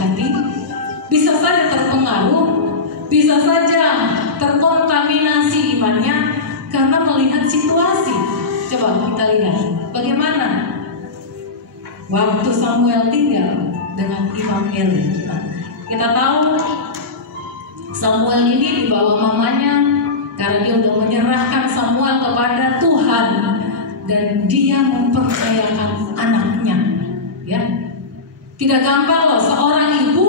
hati, bisa saja terpengaruh, bisa saja terkontaminasi imannya karena melihat situasi. Coba kita lihat bagaimana waktu Samuel tinggal dengan Imam Eli. Nah, kita tahu Samuel ini dibawa mamanya karena dia sudah menyerahkan Samuel kepada Tuhan dan dia mempercayakan anaknya. Ya, tidak gampang loh seorang ibu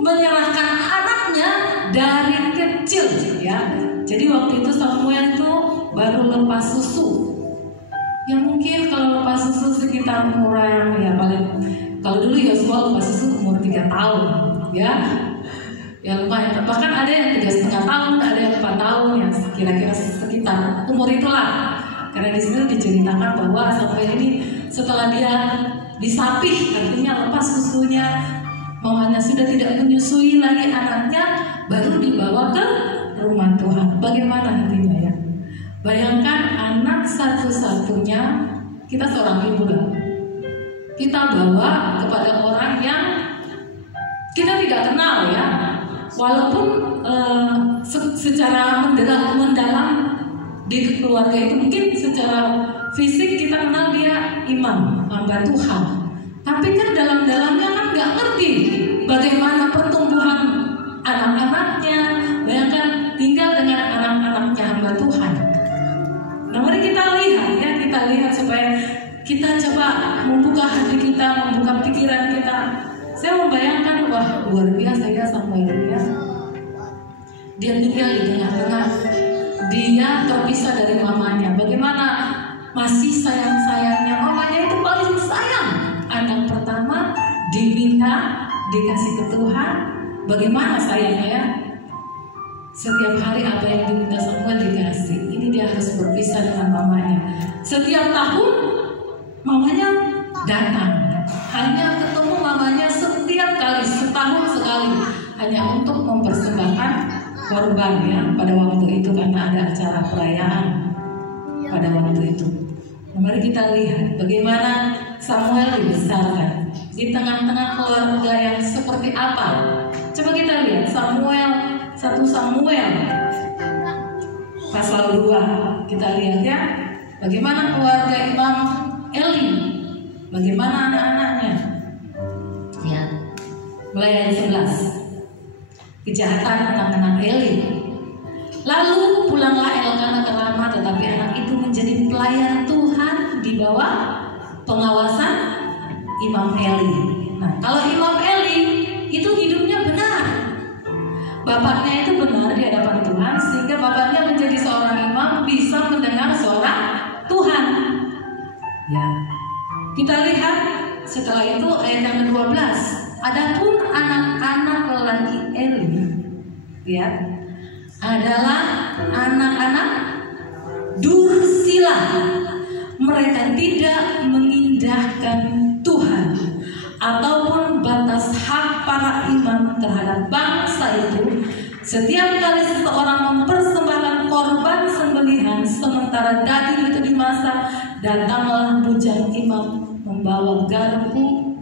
menyerahkan anaknya dari kecil. Ya, jadi waktu itu Samuel itu baru lepas susu. Ya mungkin kalau lepas susu sekitar umuran ya paling, kalau dulu Yosua lepas susu umur 3 tahun, ya lumayan. Bahkan ada yang 3,5 tahun, ada yang 4 tahun, yang kira-kira sekitar umur itulah. Karena di sini diceritakan bahwa Samuel ini setelah dia disapih, artinya lepas susunya, mamanya sudah tidak menyusui lagi anaknya, baru dibawa ke rumah Tuhan. Bagaimana hatinya ya? Bayangkan anak satu-satunya, kita seorang ibu lah, kita bawa kepada orang yang kita tidak kenal ya, walaupun secara mendalam di keluarga itu mungkin secara fisik kita kenal dia imam, hamba Tuhan, tapi kan dalam-dalamnya kan nggak ngerti bagaimana pertumbuhan anak-anaknya. Bayangkan tinggal dengan anak-anaknya hamba Tuhan. Nah, mari kita lihat ya, kita lihat supaya kita coba membuka hati kita, membuka pikiran kita. Saya membayangkan, wah luar biasa ya Samuel ya. Dia tinggal di tengah-tengah, dia terpisah dari mamanya. Bagaimana masih sayang-sayangnya, mamanya itu paling sayang. Anak pertama diminta, dikasih ke Tuhan. Bagaimana sayangnya ya? Setiap hari apa yang diminta Samuel dikasih. Ini dia harus berpisah dengan mamanya. Setiap tahun mamanya datang, hanya ketemu mamanya setiap kali, setahun sekali, hanya untuk mempersembahkan korban ya pada waktu itu, karena ada acara perayaan pada waktu itu. Nah, mari kita lihat bagaimana Samuel dibesarkan di tengah-tengah keluarga yang seperti apa. Coba kita lihat 1 Samuel pasal 2. Kita lihat ya, bagaimana keluarga Imam Eli, bagaimana anak-anaknya. Ya, mulai ayat 11. Kejahatan anak-anak Eli. Lalu pulanglah Elkana ke Rama, tetapi anak itu menjadi pelayan Tuhan di bawah pengawasan Imam Eli. Nah, kalau Imam Eli itu hidupnya benar, bapaknya itu benar di hadapan Tuhan, sehingga bapaknya menjadi seorang imam, bisa mendengar suara Tuhan. Ya, kita lihat setelah itu ayat yang ke-12. Adapun anak-anak lelaki Eli, ya, adalah anak-anak dursila. Mereka tidak mengindahkan Tuhan ataupun batas hak para imam terhadap bangsa itu. Setiap kali seseorang mempersembahkan korban sembelihan sementara daging itu dimasak, datanglah bujang imam membawa garpu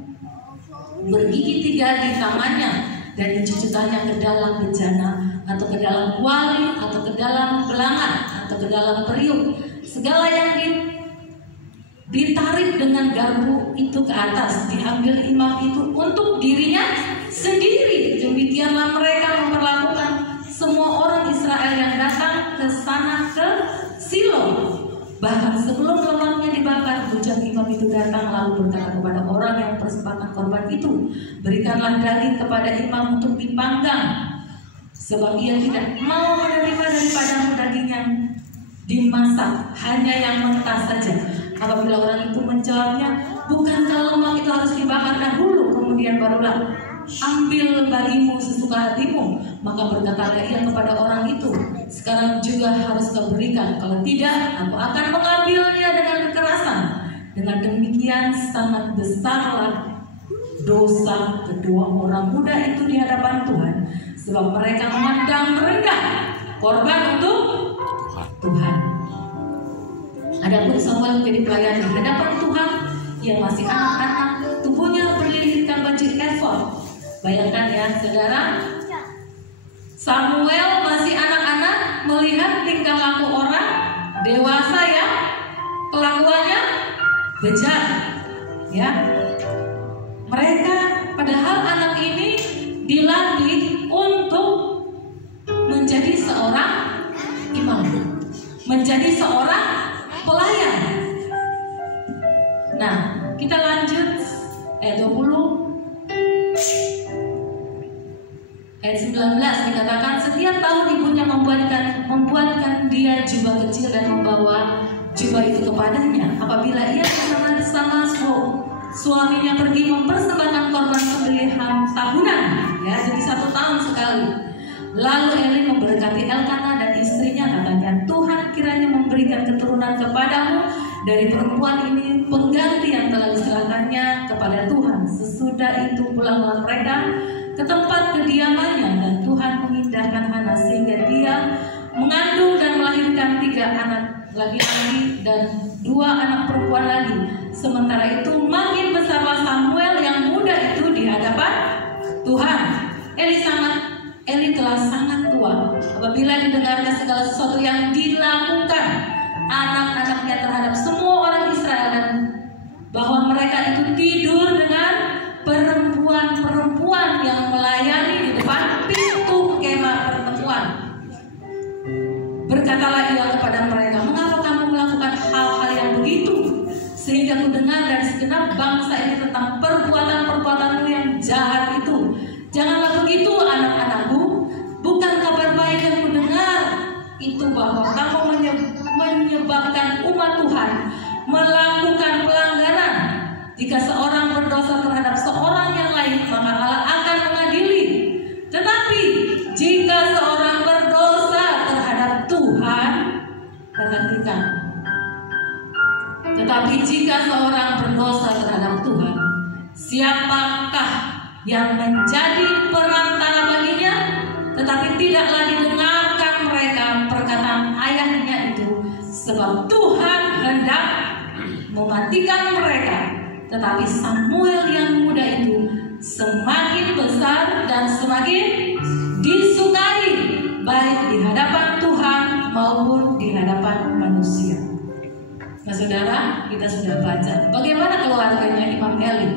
bergigi 3 di tangannya dan dicucukannya ke dalam bejana atau ke dalam kuali atau ke dalam belangan atau ke dalam periuk. Segala yang ditarik dengan garpu itu ke atas diambil imam itu untuk dirinya sendiri. Demikianlah mereka memperlakukan semua orang Israel yang datang ke sana ke Silo. Bahkan sebelum lemaknya dibakar, bujang imam itu datang lalu berkata kepada orang yang persembahkan korban itu, berikanlah daging kepada imam untuk dipanggang, sebab ia tidak mau menerima daripadamu daging yang dimasak, hanya yang mentah saja. Apabila orang itu menjawabnya, bukankah lemak itu harus dibakar dahulu, kemudian barulah ambil bagimu sesuka hatimu? Maka berkatalah ia kepada orang itu, sekarang juga harus kau berikan, kalau tidak aku akan mengambilnya dengan kekerasan. Dengan demikian sangat besarlah dosa kedua orang muda itu di hadapan Tuhan, sebab mereka memandang rendah korban untuk Tuhan. Adapun Samuel menjadi pelayan di hadapan Tuhan, ia masih anak-anak, tubuhnya berlilitkan baju efod, Bayangkan ya saudara, Samuel masih anak-anak melihat tingkah laku orang dewasa yang kelakuannya bejat, ya. Mereka padahal anak ini dilatih untuk menjadi seorang imam, menjadi seorang pelayan. Nah, kita lanjut ayat 20. Ayat 19 dikatakan, setiap tahun ibunya membuatkan dia jubah kecil dan membawa jubah itu kepadanya. Apabila ia bersama suaminya pergi mempersembahkan korban sembelihan tahunan, ya, jadi 1 tahun sekali. Lalu Eli memberkati Elkanah dan istrinya, katanya, Tuhan kiranya memberikan keturunan kepadamu dari perempuan ini pengganti yang telah diserahkannya kepada Tuhan. Sesudah itu pulanglah mereka ke tempat kediamannya, dan Tuhan mengindahkan Hana sehingga dia mengandung dan melahirkan 3 anak laki-laki dan 2 anak perempuan lagi. Sementara itu makin besarlah Samuel yang muda itu di hadapan Tuhan. Eli telah sangat tua apabila didengarnya segala sesuatu yang dilakukan anak-anaknya terhadap semua orang Israel, dan bahwa mereka itu tidur dengan perempuan-perempuan yang melayani di depan pintu kemah pertemuan. Berkatalah ia kepada mereka, mengapa kamu melakukan hal-hal yang begitu? Sehingga kudengar dari segenap bangsa ini tentang perbuatan-perbuatanmu yang jahat itu. Janganlah begitu anak-anakku. Bukan kabar baik yang kudengar itu bahwa kamu menyebabkan umat Tuhan melakukan pelanggaran. Jika seorang berdosa terhadap seorang yang lain, maka Allah akan mengadili. Tetapi jika seorang berdosa terhadap Tuhan, perhatikan. Tetapi jika seorang berdosa terhadap Tuhan, siapakah yang menjadi perantara baginya? Tetapi tidaklah didengarkan mereka perkataan ayahnya itu, sebab Tuhan hendak mematikan mereka. Tetapi Samuel yang muda itu semakin besar dan semakin disukai, baik di hadapan Tuhan maupun di hadapan manusia. Nah saudara, kita sudah baca bagaimana keluarganya Imam Eli.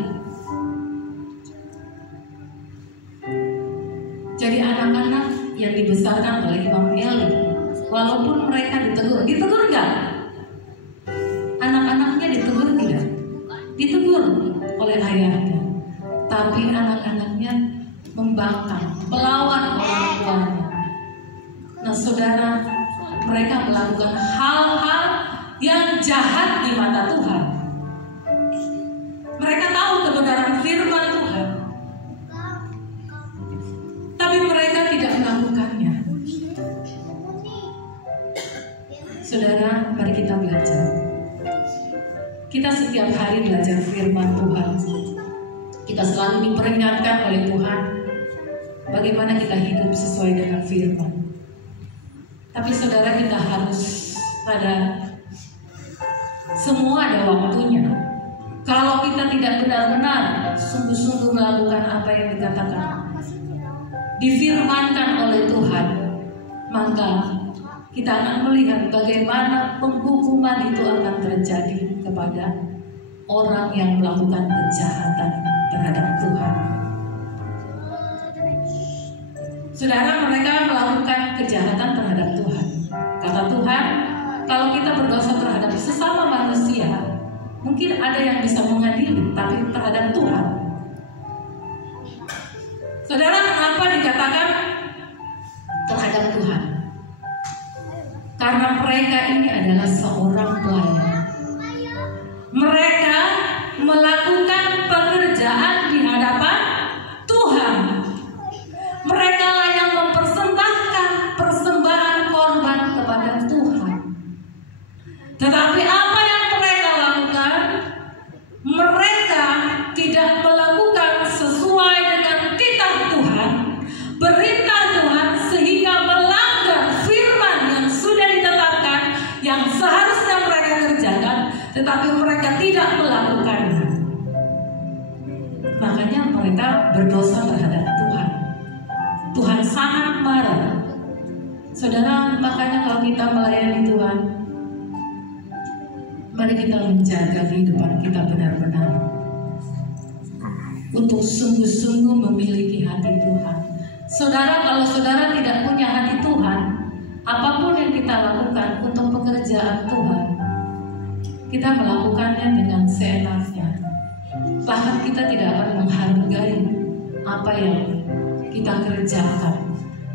Jadi anak-anak yang dibesarkan oleh Imam Eli, walaupun mereka ditegur enggak? Anak-anaknya ditegur tidak? Ditegur oleh ayahnya, tapi anak-anaknya membangkang, melawan orang tuanya. Nah saudara, mereka melakukan hal-hal yang jahat di mata Tuhan. Mereka tahu kebenaran firman Tuhan, tapi mereka tidak melakukannya. Saudara, mari kita belajar. Kita setiap hari belajar firman Tuhan. Kita selalu diperingatkan oleh Tuhan bagaimana kita hidup sesuai dengan firman. Tapi saudara, kita harus pada semua ada waktunya. Kalau kita tidak benar-benar sungguh-sungguh melakukan apa yang dikatakan, difirmankan oleh Tuhan, maka kita akan melihat bagaimana penghukuman itu akan terjadi kepada orang yang melakukan kejahatan terhadap Tuhan. Saudara, mereka melakukan kejahatan terhadap Tuhan. Kata Tuhan, kalau kita berdosa terhadap sesama manusia, mungkin ada yang bisa mengadili, tapi terhadap Tuhan. Saudara, kenapa dikatakan terhadap Tuhan? Karena mereka ini adalah seorang pelayan. Mereka melakukan pekerjaan di hadapan Tuhan. Mereka lah yang mempersembahkan persembahan korban kepada Tuhan. Tetapi apa yang mereka lakukan? Mereka tidak melakukan sesuai dengan titah Tuhan, perintah Tuhan, sehingga melanggar firman yang sudah ditetapkan, yang seharusnya mereka kerjakan, tetapi mereka tidak melakukannya. Makanya mereka berdosa terhadap Tuhan. Tuhan sangat marah. Saudara, makanya kalau kita melayani Tuhan, mari kita menjaga kehidupan kita benar-benar untuk sungguh-sungguh memiliki hati Tuhan. Saudara, kalau saudara tidak punya hati Tuhan, apapun yang kita lakukan untuk pekerjaan Tuhan, kita melakukannya dengan seenaknya. Bahkan kita tidak akan menghargai apa yang kita kerjakan.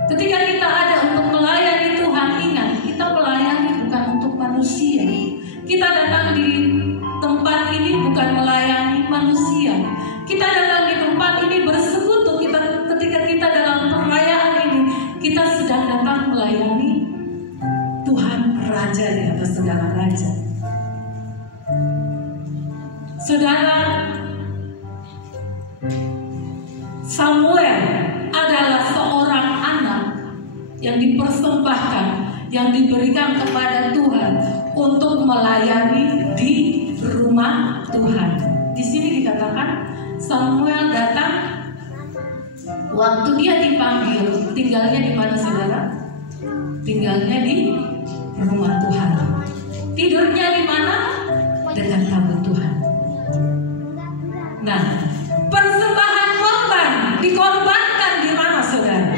Ketika kita ada untuk melayani Tuhan, ingat, kita melayani bukan untuk manusia. Kita datang di tempat ini bukan melayani manusia. Kita datang di tempat ini bersekutu. Ketika kita dalam perayaan ini, kita sedang datang melayani Tuhan Raja di atas segala raja. Saudara, Samuel adalah seorang anak yang dipersembahkan, yang diberikan kepada Tuhan untuk melayani di rumah Tuhan. Di sini dikatakan Samuel datang waktu dia dipanggil. Tinggalnya di mana, saudara? Tinggalnya di rumah Tuhan. Tidurnya di mana? Dekat tabut Tuhan. Nah, persembahan korban dikorbankan di mana, saudara?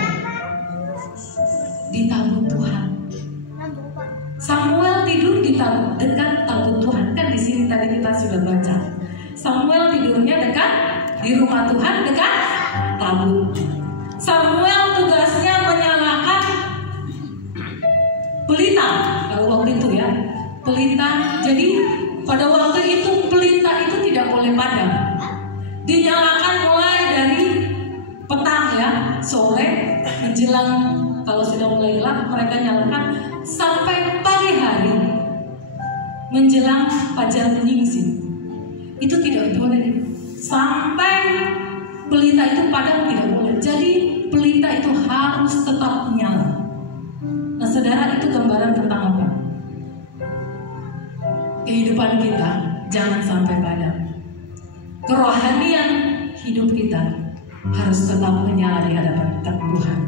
Di tabut Tuhan. Samuel tidur di dekat tabut Tuhan. Kan di sini tadi kita sudah baca. Samuel tidurnya dekat di rumah Tuhan, dekat tabut. Samuel tugasnya menyalakan pelita. Kalau waktu itu ya, pelita. Jadi pada waktu itu pelita itu tidak boleh padam. Dinyalakan mulai dari petang ya, sore menjelang, kalau sudah mulai gelap mereka nyalakan sampai pagi hari menjelang fajar menyingsing. Itu tidak boleh. Sampai pelita itu padam tidak boleh. Jadi pelita itu harus tetap menyala. Nah, saudara, itu gambaran tentang apa? Kehidupan kita jangan sampai padam. Kerohanian hidup kita harus tetap menyala di hadapan Tuhan.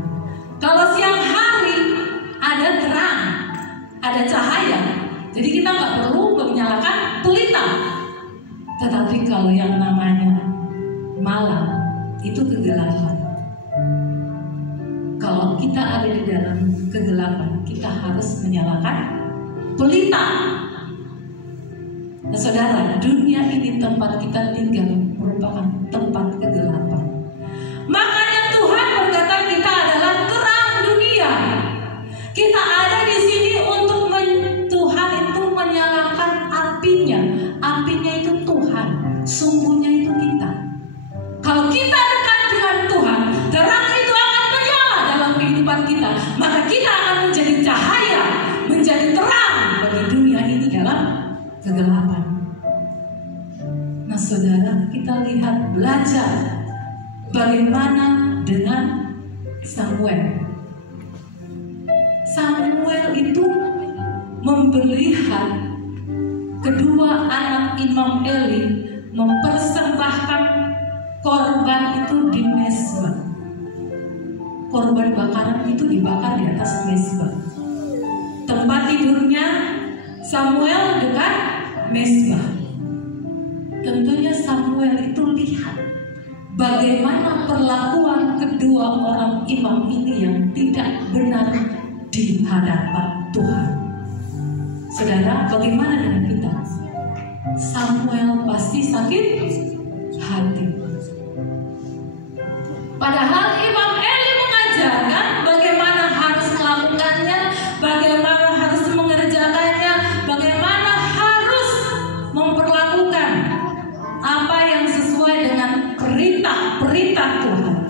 Kalau siang hari ada terang, ada cahaya, jadi kita nggak perlu menyalakan pelita. Tetapi kalau yang namanya malam, itu kegelapan. Kalau kita ada di dalam kegelapan, kita harus menyalakan pelita. Nah, saudara, dunia ini tempat kita tinggal merupakan tempat kegelapan. Makanya Tuhan berkata kita adalah terang dunia. Kita ada di sini untuk Tuhan itu menyalakan apinya. Apinya itu Tuhan, sungguhnya itu kita. Kalau kita dekat dengan Tuhan, terang itu akan menyala dalam kehidupan kita. Maka kita akan menjadi cahaya, menjadi terang bagi dunia ini dalam kegelapan. Nah, saudara, kita lihat, belajar bagaimana dengan Samuel. Samuel itu membelihat kedua anak Imam Eli mempersembahkan korban itu di mezbah. Korban bakaran itu dibakar di atas mezbah. Tempat tidurnya Samuel dekat mezbah. Tentunya Samuel itu lihat bagaimana perlakuan kedua orang imam ini yang tidak benar di hadapan Tuhan. Saudara, bagaimana dengan kita? Samuel pasti sakit hati. Padahal Imam Eli mengajarkan bagaimana harus melakukannya, bagaimana harus mengerjakannya, bagaimana harus memperlakukan apa yang sesuai dengan perintah Tuhan.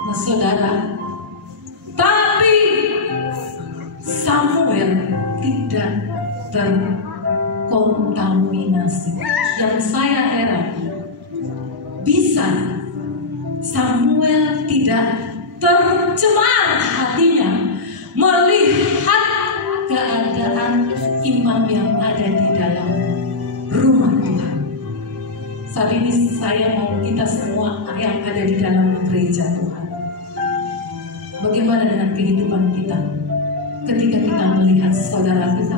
Nah, saudara, tapi Samuel tidak terkontaminasi. Yang saya heran, bisa Samuel tidak tercemar hatinya melihat keadaan imam yang ada di dalam rumah Tuhan. Saat ini saya mau kita semua yang ada di dalam gereja Tuhan, bagaimana dengan kehidupan kita ketika kita melihat saudara kita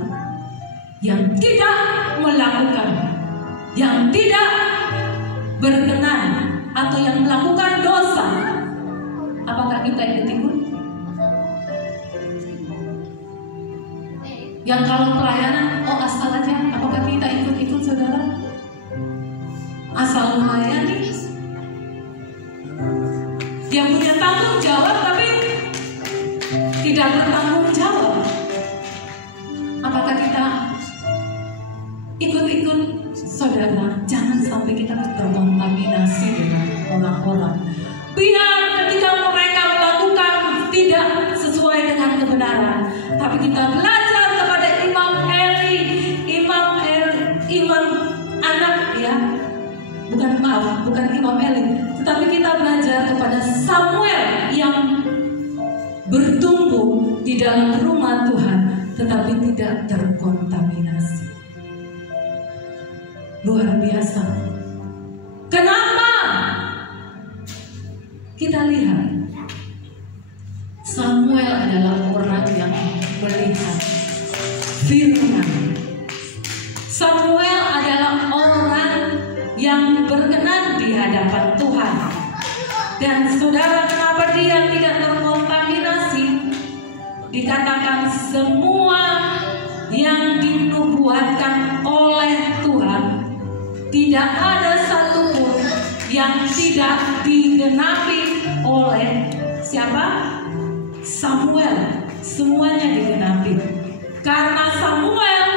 yang tidak melakukan, yang tidak berkenan, atau yang melakukan dosa? Apakah kita ikut-ikut? Yang kalau pelayanan, oh asal aja, apakah kita ikut-ikut saudara? Asal melayani. Yang punya tanggung jawab tapi tidak bertanggung jawab. Apakah kita ikut-ikut saudara? Jangan sampai kita terkontaminasi dengan orang-orang. Biar ketika mereka melakukan tidak sesuai dengan kebenaran, tapi kita belajar kepada Imam anak ya, bukan Imam Eli, tetapi kita belajar kepada Samuel yang bertumbuh di dalam rumah Tuhan, tetapi tidak terkontaminasi. Luar biasa. Kenapa? Kita lihat, Samuel adalah orang yang melihat firman. Samuel adalah orang yang berkenan di hadapan Tuhan. Dan saudara, kenapa dia tidak terkontaminasi? Dikatakan semua yang dinubuatkan oleh Tuhan, tidak ada satupun yang tidak digenapi oleh siapa? Samuel. Semuanya digenapi karena Samuel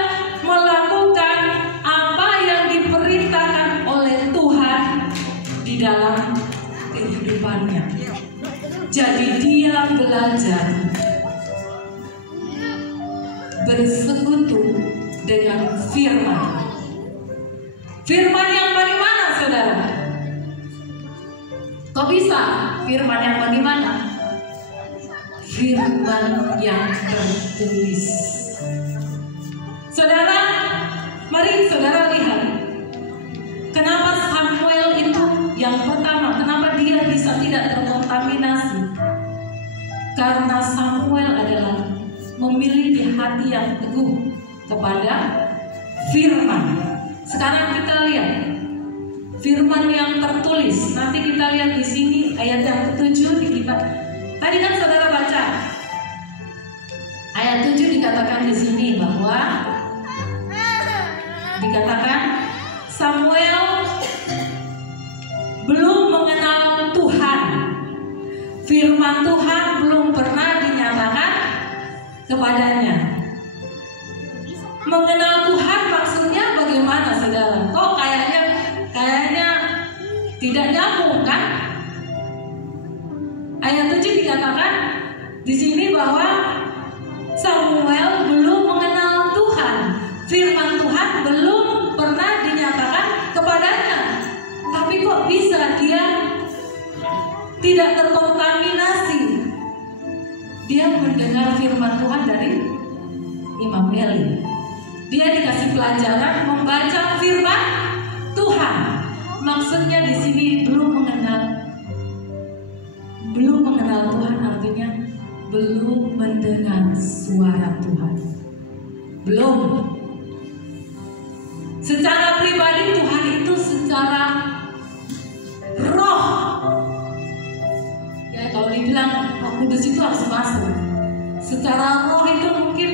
melakukan apa yang diperintahkan oleh Tuhan di dalam kehidupannya. Jadi dia belajar bersekutu dengan firman. Firman yang bagaimana saudara? Kok bisa firman yang bagaimana? Firman yang tertulis. Saudara, mari saudara lihat, kenapa Samuel itu yang pertama, kenapa dia bisa tidak terkontaminasi? Karena Samuel adalah memiliki hati yang teguh kepada firman. Sekarang kita lihat firman yang tertulis. Nanti kita lihat di sini ayat yang ke-7 di kitab. Tadi kan saudara baca ayat 7, dikatakan di sini bahwa dikatakan Samuel belum mengenal Tuhan. Firman Tuhan belum pernah dinyatakan kepadanya. Mengenal Tuhan maksudnya bagaimana saudara? Kok kayaknya tidak nyambung kan? Ayat 7 dikatakan di sini bahwa Samuel belum mengenal Tuhan. Firman Tuhan belum pernah dinyatakan kepadanya. Tapi kok bisa dia tidak terkontaminasi? Dia mendengar firman Tuhan dari Imam Eli. Dia dikasih pelajaran membaca firman Tuhan. Maksudnya di sini belum mengenal Tuhan, artinya belum mendengar suara Tuhan. Belum. Secara pribadi Tuhan itu secara roh. Ya kalau dibilang Roh Kudus itu harus masuk. Secara roh itu mungkin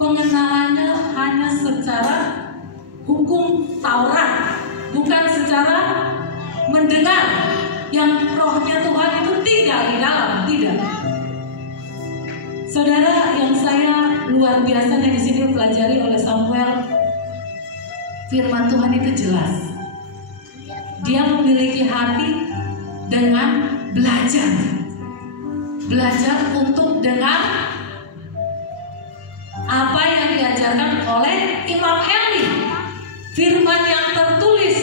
pengenalannya hanya secara hukum Taurat, bukan secara mendengar yang rohnya Tuhan itu tinggal di dalam, tidak. Saudara, yang saya luar biasanya di sini pelajari oleh Samuel, firman Tuhan itu jelas. Dia memiliki hati dengan belajar untuk dengar apa yang diajarkan oleh Imam Eli. Firman yang tertulis.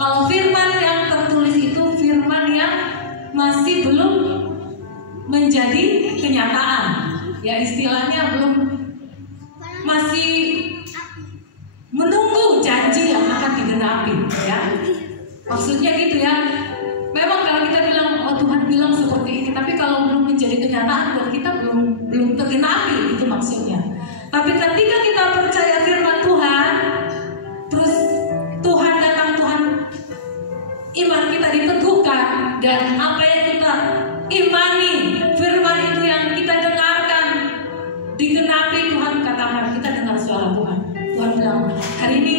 Kalau firman yang tertulis itu firman yang masih belum menjadi kenyataan. Ya istilahnya belum, masih menunggu janji yang akan digenapi ya. Maksudnya gitu ya. Memang kalau kita bilang, oh Tuhan bilang seperti ini, tapi kalau belum menjadi kenyataan buat kita belum tergenapi, itu maksudnya. Tapi ketika kita percaya firman Tuhan, terus Tuhan datang, iman kita diteguhkan, dan apa yang kita imani, firman itu yang kita dengarkan digenapi. Tuhan katakan, kita dengar suara Tuhan. Tuhan bilang, hari ini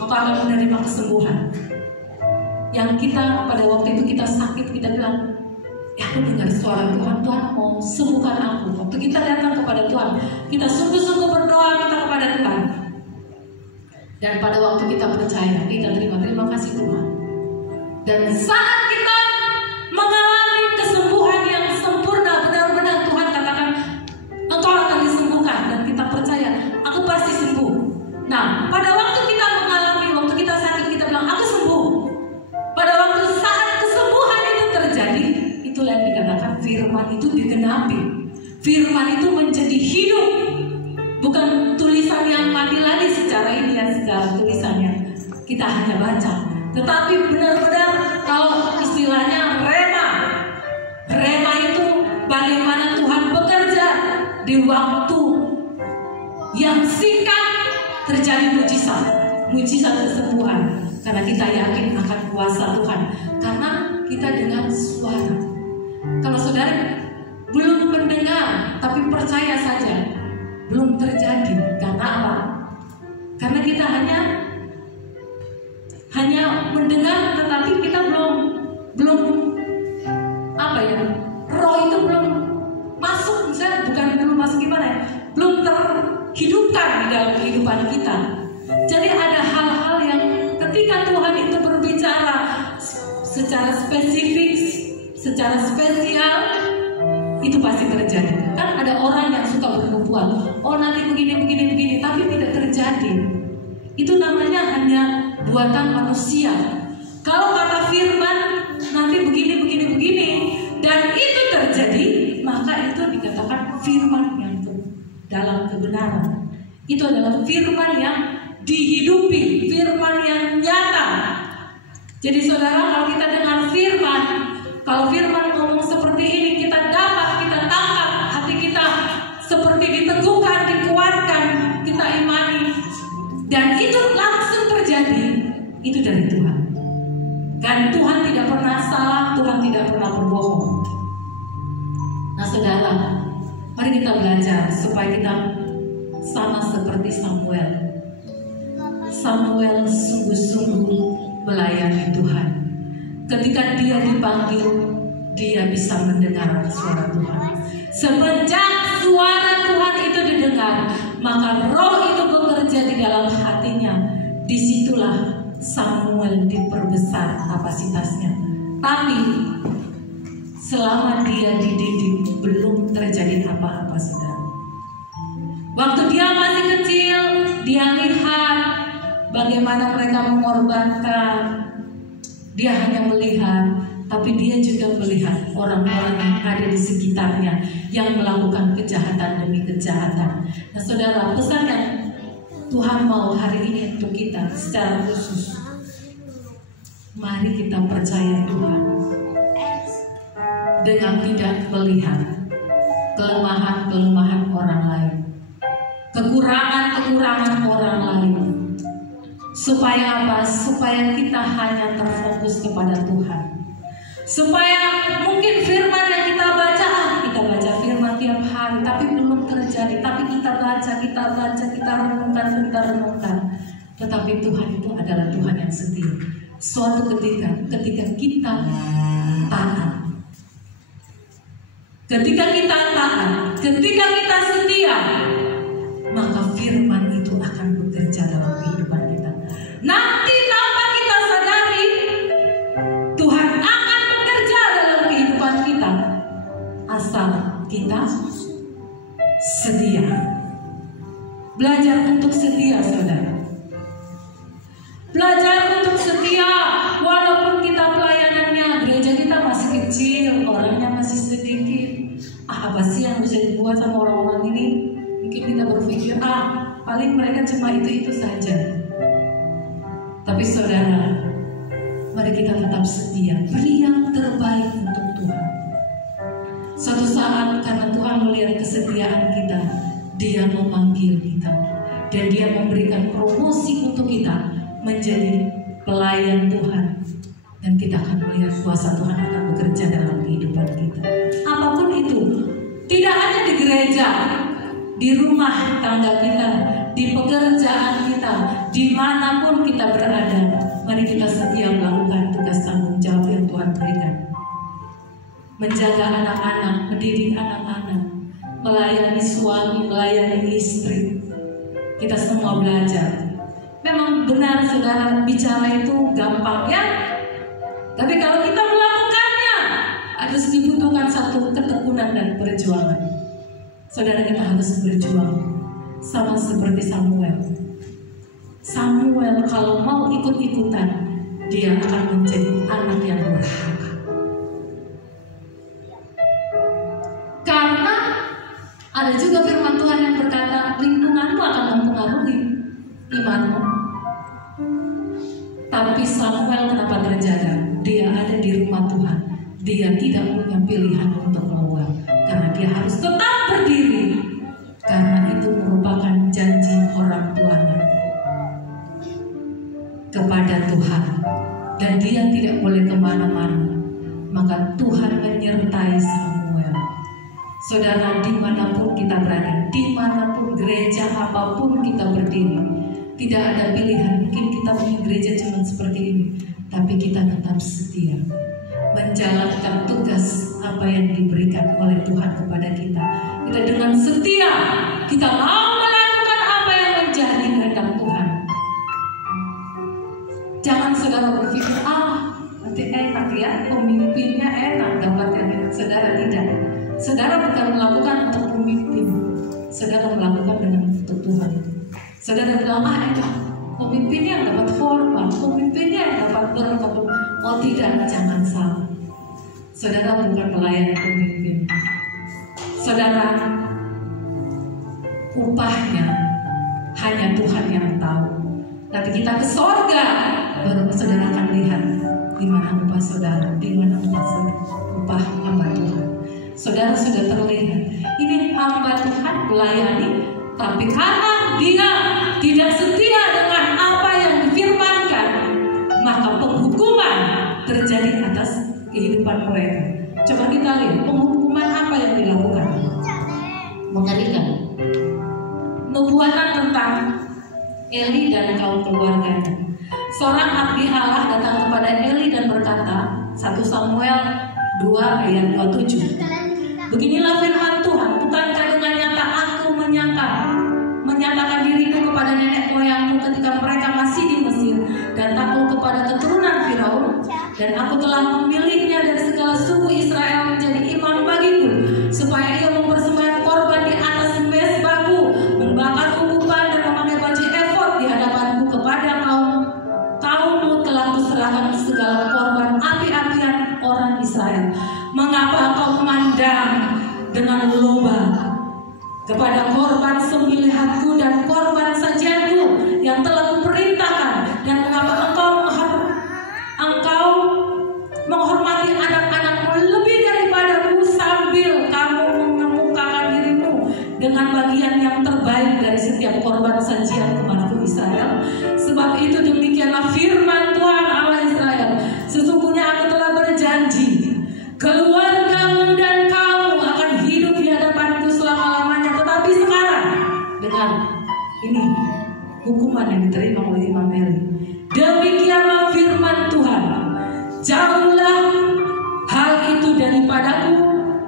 engkau akan menerima kesembuhan. Yang kita pada waktu itu kita sakit, kita bilang, ya aku dengar suara Tuhan, Tuhan mau sembuhkan aku. Waktu kita datang kepada Tuhan, kita sungguh-sungguh berdoa kita kepada Tuhan. Dan pada waktu kita percaya, kita terima kasih Tuhan. Dan saat kita mengalami kesembuhan yang sempurna, benar-benar Tuhan katakan, engkau akan disembuhkan. Dan kita percaya, aku pasti sembuh. Nah, pada waktu kita mengalami, waktu kita sakit, kita bilang, aku sembuh. Pada waktu saat kesembuhan itu terjadi, itulah yang dikatakan firman itu digenapi. Firman itu menjadi hidup. Bukan tulisan yang mati lagi secara ini ya, secara tulisannya kita hanya baca. Tetapi benar-benar kalau istilahnya rema itu bagaimana Tuhan bekerja di waktu yang singkat terjadi mujizat kesembuhan. Karena kita yakin akan kuasa Tuhan. Karena kita dengar suara. Kalau saudara belum mendengar tapi percaya saja, belum terjadi. Karena apa? Karena kita hanya mendengar, tetapi kita belum apa ya? Roh itu belum masuk, misalnya belum masuk gimana ya? Belum terhidupkan di dalam kehidupan kita. Jadi ada hal-hal yang ketika Tuhan itu berbicara secara spesifik, secara spesial, itu pasti terjadi. Kan ada orang yang suka bernubuat, oh nanti begini, tapi tidak terjadi. Itu namanya hanya buatan manusia. Kalau kata firman nanti begini, dan itu terjadi, maka itu dikatakan firman yang dalam kebenaran. Itu adalah firman yang dihidupi, firman yang nyata. Jadi saudara, kalau kita dengar firman, kalau firman ngomong seperti ini, kita dapat, kita tangkap, hati kita seperti diteguhkan, dikuatkan, kita imani, dan itu langsung terjadi. Itu dari Tuhan. Dan Tuhan tidak pernah salah, Tuhan tidak pernah berbohong. Nah saudara, mari kita belajar supaya kita sama seperti Samuel. Samuel sungguh-sungguh melayani Tuhan. Ketika dia dipanggil, dia bisa mendengar suara Tuhan. Semenjak suara Tuhan itu didengar, maka roh itu bekerja di dalam hatinya. Disitulah Samuel diperbesar kapasitasnya. Tapi selama dia dididik, belum terjadi apa-apa, saudara. Waktu dia masih kecil, dia lihat bagaimana mereka mengorbankan. Dia hanya melihat, tapi dia juga melihat orang-orang yang ada di sekitarnya yang melakukan kejahatan demi kejahatan. Nah saudara, pesan yang Tuhan mau hari ini untuk kita secara khusus, mari kita percaya Tuhan dengan tidak melihat kelemahan-kelemahan orang lain, kekurangan-kekurangan orang lain. Supaya apa? Supaya kita hanya terfokus kepada Tuhan. Supaya mungkin firman yang kita baca firman tiap hari, tapi belum terjadi. Tapi kita baca, kita renungkan. Tetapi Tuhan itu adalah Tuhan yang setia. Suatu ketika kita taat, ketika kita setia, maka firman itu akan bekerja dalam kehidupan kita. Nanti tanpa kita sadari, Tuhan akan bekerja dalam kehidupan kita, asal kita setia. Belajar untuk setia, saudara. Belajar untuk setia, walaupun kita pelayanannya, gereja kita masih kecil, orangnya masih sedikit. Apa sih yang bisa dibuat sama orang-orang ini? Mungkin kita berpikir, paling mereka cuma itu saja. Tapi saudara, Mari kita tetap setia, beri yang terbaik untuk Tuhan. Suatu saat karena Tuhan melihat kesetiaan kita, Dia memanggil kita dan Dia memberikan promosi untuk kita menjadi pelayan Tuhan, dan kita akan melihat kuasa Tuhan akan bekerja dalam kehidupan kita. Apapun itu, tidak hanya di gereja, di rumah tangga kita, di pekerjaan kita, dimanapun kita berada, mari kita setia melakukan tugas tanggung jawab yang Tuhan berikan. Menjaga anak-anak, mendidik anak-anak, melayani suami, melayani istri. Kita semua belajar. Memang benar saudara, bicara itu gampang ya, tapi kalau kita melakukannya harus dibutuhkan satu ketekunan dan perjuangan. Saudara, kita harus berjuang sama seperti Samuel. Samuel kalau mau ikut-ikutan, dia akan menjadi anak yang durhaka. Karena ada juga firman Tuhan yang berkata, lingkunganmu akan mempengaruhi imanmu. Tapi Samuel kenapa terjaga? Dia ada di rumah Tuhan. Dia tidak punya pilihan untuk keluar, karena dia harus tetap berdiri, karena itu merupakan janji orang tuanya kepada Tuhan, dan dia tidak boleh kemana-mana. Maka Tuhan menyertai Samuel. Saudara, dimanapun kita berada, dimanapun gereja apapun kita berdiri, tidak ada pilihan. Mungkin kita punya gereja cuma seperti ini, tapi kita tetap setia menjalankan tugas apa yang diberikan oleh Tuhan kepada kita. Kita dengan setia, kita mau melakukan apa yang menjadi kehendak Tuhan. Jangan saudara berpikir, nanti enak ya, pemimpinnya enak, dapat yang enak. Saudara, tidak. Saudara bukan melakukan untuk pemimpin, saudara melakukan dengan untuk Tuhan. Saudara bilang, enak, pemimpinnya yang dapat hormat, pemimpinnya yang dapat berkat. Oh tidak, jangan salah. Saudara bukan pelayan pemimpin. Saudara, upahnya hanya Tuhan yang tahu. Nanti kita ke sorga, baru saudara akan lihat di mana upah saudara, di mana upah hamba Tuhan. Saudara sudah terlihat, ini hamba Tuhan melayani, tapi karena dia tidak setia dengan apa yang difirmankan, maka penghukuman terjadi atas kehidupan mereka. Coba kita lihat penghukuman apa yang dilakukan. Mengerikan. Nubuatan tentang Eli dan kaum keluarganya. Seorang abdi Allah datang kepada Eli dan berkata, 1 Samuel 2 ayat 27. Beginilah firman Tuhan, bukankah dengan nyata aku menyatakan diriku kepada nenek moyangmu ketika mereka masih di Mesir, dan takluk kepada keturunan Firaun, dan aku telah memilihnya dari segala suku Israel menjadi imam bagiku, supaya ia mempersembahkan korban di atas mezbahku, membakar ungkupan dan memakai baju efod di hadapanku. Kepada kaummu telah kuserahkan segala korban api-apian orang Israel. Mengapa engkau memandang dengan loba kepada korban sembelihanku dan korban sajianku yang telah kuperintahkan? Dan mengapa engkau menghormati anak-anakmu lebih daripadaku, sambil kamu mengemukakan dirimu dengan bagian yang terbaik dari setiap korban sajian umatku Israel? Sebab itu demikianlah firman Tuhan Allah Israel, sesungguhnya aku telah berjanji, keluargamu dan kamu akan hidup di hadapanku selama-lamanya. Tetapi sekarang, dengar, ini hukuman yang diterima oleh Imam Eli. Demikianlah firman Tuhan, jauhlah hal itu daripadaku,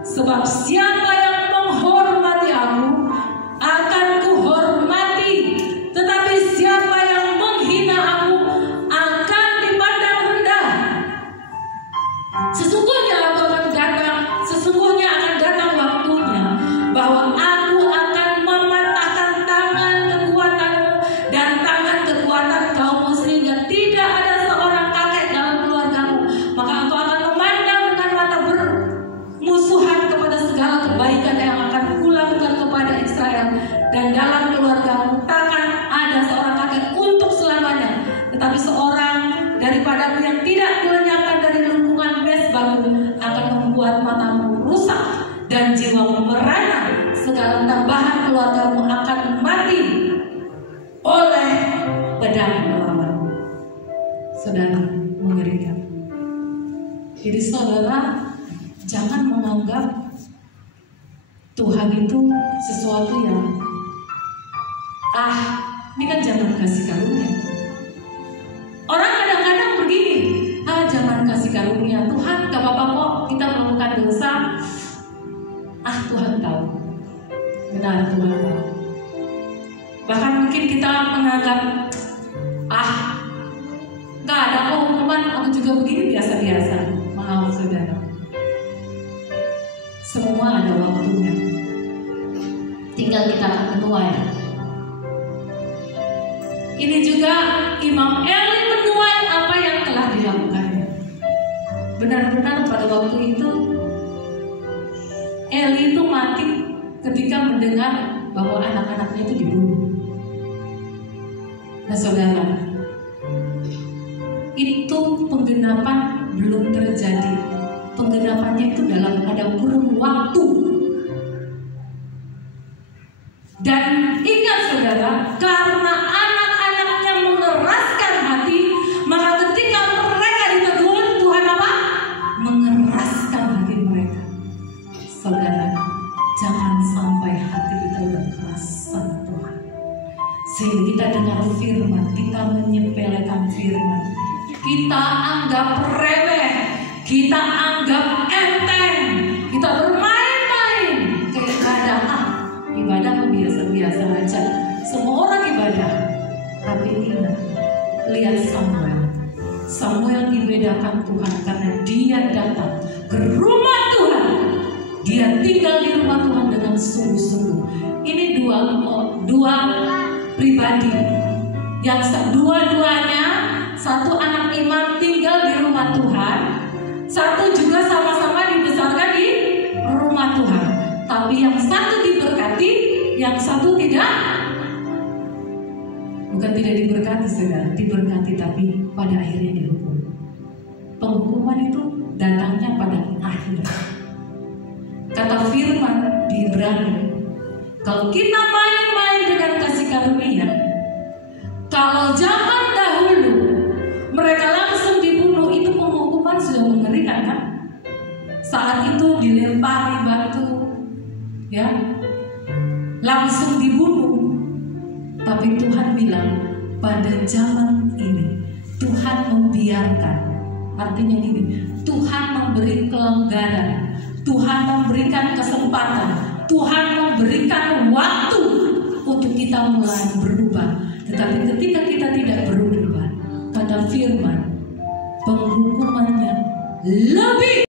sebab siapa yang menghormati aku akan kuhormati, tetapi siapa yang menghina aku akan dipandang rendah. Sesungguhnya akan datang waktunya bahwa aku akan mematahkan tangan kekuatanmu dan tangan kekuatan kaummu, sehingga tidak ada seorang kakek dalam keluargamu. Maka engkau akan memandang dengan mata bermusuhan kepada segala kebaikan membuat matamu rusak dan jiwamu merana, segala tambahan keluargamu akan mati oleh pedang lawan. Saudara, mengerikan. Jadi saudara, jangan menganggap Tuhan itu sesuatu yang ini kan zaman kasih karunia. Orang kadang-kadang begini, zaman kasih karunia, Tuhan gak apa-apa kok kita melakukan dosa. Tuhan tahu. Benar, Tuhan tahu. Bahkan mungkin kita menganggap gak ada kok hukuman, aku juga begini biasa-biasa. Maaf saudara, semua ada waktunya. Tinggal kita akan menuai. Ini juga Imam Eli menuai apa yang telah dilakukannya. Benar-benar pada waktu itu Eli itu mati ketika mendengar bahwa anak-anaknya itu dibunuh. Nah saudara, itu penggenapan belum terjadi. Penggenapannya itu dalam ada kurun waktu. Dan ingat saudara, karena anak-anaknya mengeraskan hati, maka ketika mereka ditegur, Tuhan apa? Mengeraskan hati mereka. Saudara, jangan sampai hati kita udah keras sama Tuhan, sehingga kita dengar firman, kita menyepelekan firman, kita anggap remeh, kita anggap enteng, kita bermain-main ke ibadah. Ibadah biasa-biasa aja, semua orang ibadah. Tapi ingat, lihat Samuel dibedakan Tuhan karena dia datang ke rumah Tuhan. Dia tinggal di rumah Tuhan dengan sungguh-sungguh. Ini dua pribadi yang dua-duanya, satu anak iman tinggal di rumah Tuhan, satu juga sama-sama dibesarkan di rumah Tuhan. Tapi yang satu diberkati, yang satu tidak. Bukan tidak diberkati saudara, diberkati tapi pada akhirnya dihukum. Penghukuman itu datangnya pada akhir. Kata firman di Ibrani, kalau kita main-main dengan kasih karunia, kalau zaman dahulu mereka langsung dibunuh, itu penghukuman sudah mengerikan kan? Saat itu dilempari batu, ya, langsung dibunuh. Tapi Tuhan bilang pada zaman ini Tuhan membiarkan, artinya gini, Tuhan memberi kelonggaran, Tuhan memberikan kesempatan, Tuhan memberikan waktu untuk kita mulai berubah. Tetapi ketika kita tidak berubah, kata firman, penghukumannya lebih